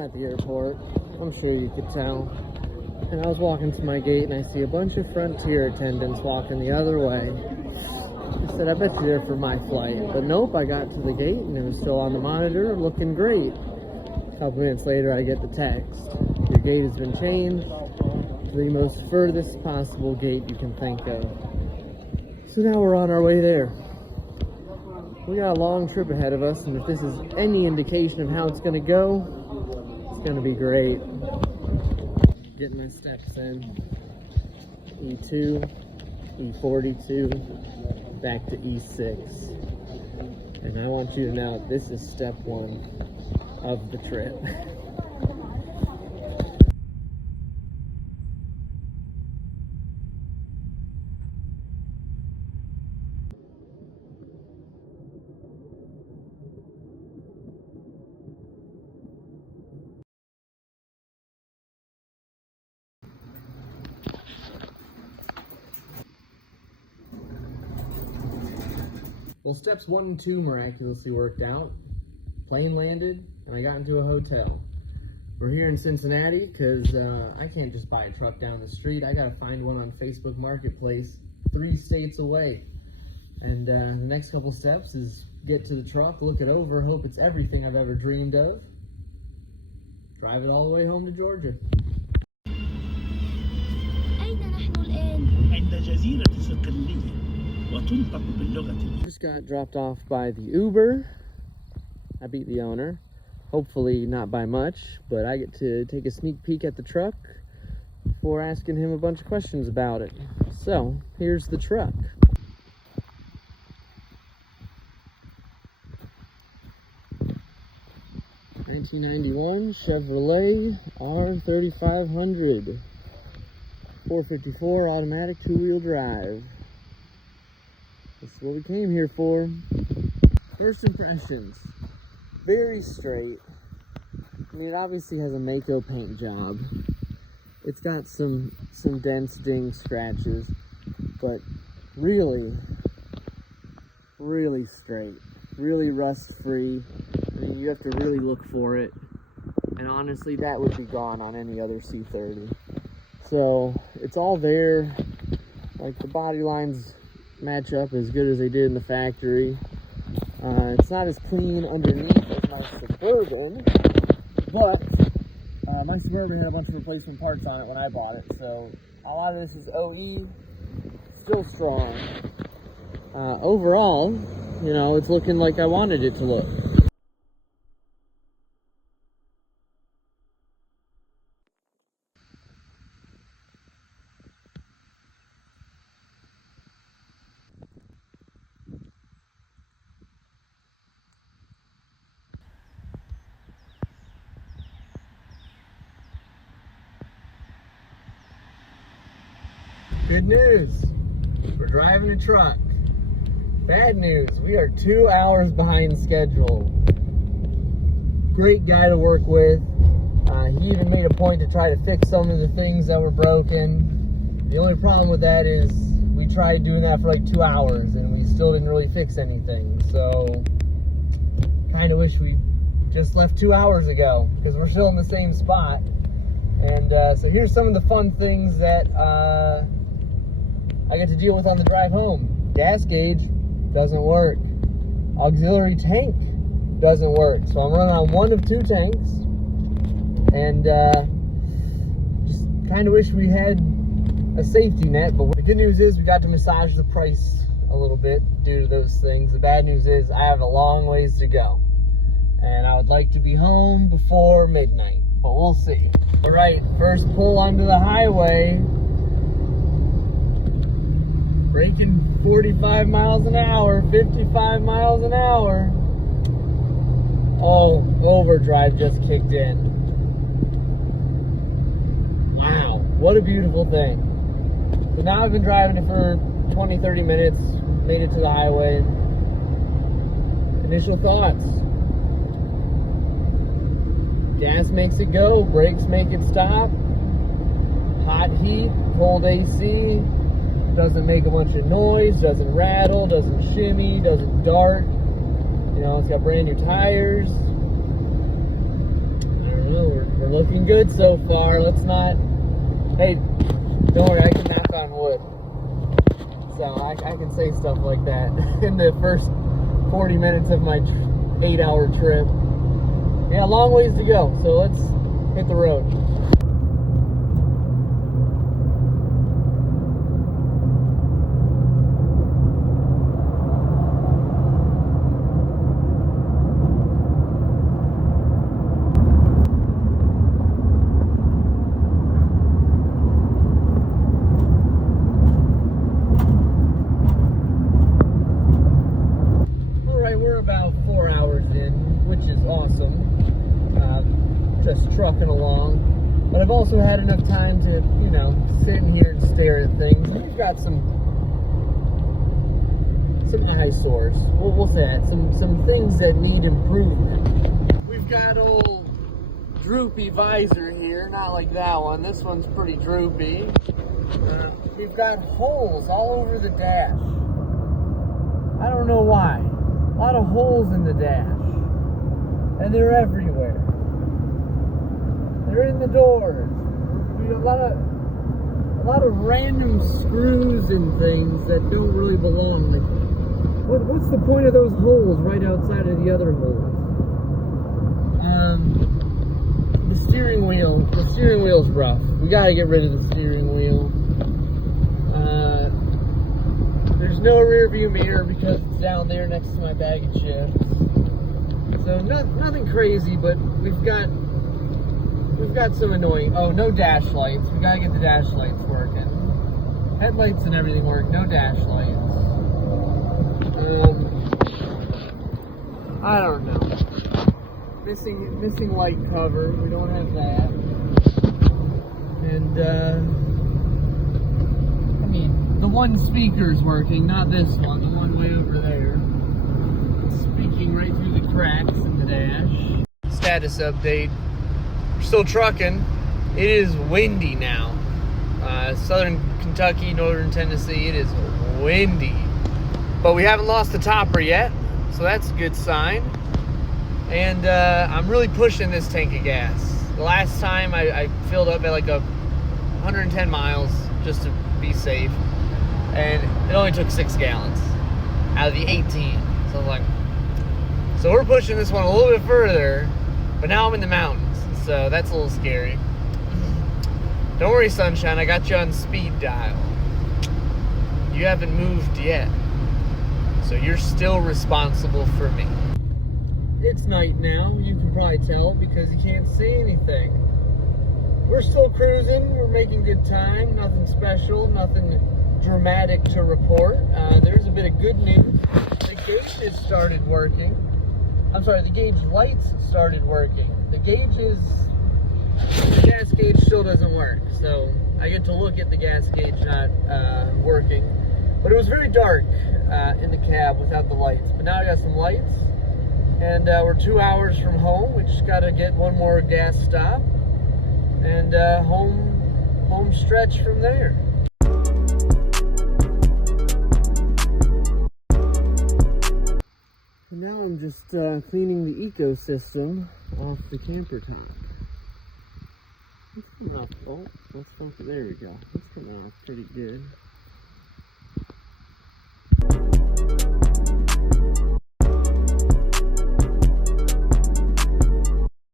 I'm at the airport. I'm sure you could tell. And I was walking to my gate and I see a bunch of Frontier attendants walking the other way. I said, I bet you're there for my flight. But nope, I got to the gate and it was still on the monitor, looking great. A couple minutes later, I get the text. Your gate has been changed to the most furthest possible gate you can think of. So now we're on our way there. We got a long trip ahead of us, and if this is any indication of how it's going to go, it's going to be great. Getting my steps in. E2, E42, back to E6. And I want you to know this is step one of the trip. Well, steps 1 and 2 miraculously worked out. Plane landed, and I got into a hotel. We're here in Cincinnati because I can't just buy a truck down the street. I gotta find one on Facebook Marketplace 3 states away. And the next couple steps is get to the truck, look it over, hope it's everything I've ever dreamed of. Drive it all the way home to Georgia. Just got dropped off by the Uber. I beat the owner. Hopefully not by much, but I get to take a sneak peek at the truck before asking him a bunch of questions about it. So, here's the truck. (1991) Chevrolet R3500. 454 automatic 2-wheel drive. This is what we came here for. First impressions. Very straight. I mean, it obviously has a Mako paint job. It's got some dents, dings, scratches, but really straight. Really rust-free. I mean, you have to really look for it. And honestly, that would be gone on any other C30. So, it's all there. Like, the body lines match up as good as they did in the factory. It's not as clean underneath as my Suburban, but my Suburban had a bunch of replacement parts on it when I bought it, so a lot of this is OE, still strong. Overall, you know, it's looking like I wanted it to look. Good news, we're driving a truck. Bad news, we are 2 hours behind schedule. Great guy to work with. He even made a point to try to fix some of the things that were broken. The only problem with that is we tried doing that for like 2 hours and we still didn't really fix anything. So, kind of wish we just left 2 hours ago because we're still in the same spot. And so here's some of the fun things that I get to deal with on the drive home. Gas gauge doesn't work. Auxiliary tank doesn't work. So I'm running on one of 2 tanks. And just kind of wish we had a safety net. But the good news is we got to massage the price a little bit due to those things. The bad news is I have a long ways to go. And I would like to be home before midnight. But we'll see. All right, first pull onto the highway. Braking 45 miles an hour, 55 miles an hour. Oh, overdrive just kicked in. Wow, what a beautiful thing. So now I've been driving it for 20-30 minutes, made it to the highway. Initial thoughts. Gas makes it go, brakes make it stop. Hot heat, cold AC. Doesn't make a bunch of noise, doesn't rattle, doesn't shimmy, doesn't dart. You know, it's got brand new tires. I don't know, good so far. Let's not... Hey, don't worry, I can knock on wood. So I can say stuff like that in the first 40 minutes of my 8-hour trip. Yeah, long ways to go, so let's hit the road. About 4 hours in, which is awesome. Just trucking along, but I've also had enough time to, you know, sit in here and stare at things. We've got some eyesores. We'll say that some things that need improvement. We've got old droopy visor here, not like that one. This one's pretty droopy. We've got holes all over the dash. I don't know why. A lot of holes in the dash, and they're everywhere. They're in the doors. A lot of random screws and things that don't really belong. What's the point of those holes right outside of the other holes? The steering wheel's rough. We gotta get rid of the steering wheel. There's no rear view mirror because it's down there next to my bag of chips. So nothing crazy, but we've got some annoying. Oh, no dash lights. We gotta get the dash lights working. Headlights and everything work. No dash lights. I don't know. Missing light cover. We don't have that. And the one speaker's working, not this one, the one way over there. Speaking right through the cracks in the dash. Status update. We're still trucking. It is windy now. Southern Kentucky, northern Tennessee, it is windy. But we haven't lost the topper yet, so that's a good sign. And I'm really pushing this tank of gas. The last time I filled up at like 110 miles just to be safe. And it only took 6 gallons out of the 18. So I was like, so we're pushing this one a little bit further, but now I'm in the mountains, so that's a little scary. Don't worry, sunshine, I got you on speed dial. You haven't moved yet, so you're still responsible for me. It's night now, you can probably tell because you can't see anything. We're still cruising, we're making good time, nothing special, nothing dramatic to report. There's a bit of good news. The gauges started working. I'm sorry, the gauge lights started working. The gas gauge still doesn't work. So I get to look at the gas gauge not working. But it was very dark in the cab without the lights. But now I got some lights. And we're 2 hours from home. We just got to get one more gas stop. And home stretch from there. Now I'm just cleaning the ecosystem off the camper tank. It's coming off. Oh, there we go. It's coming off pretty good.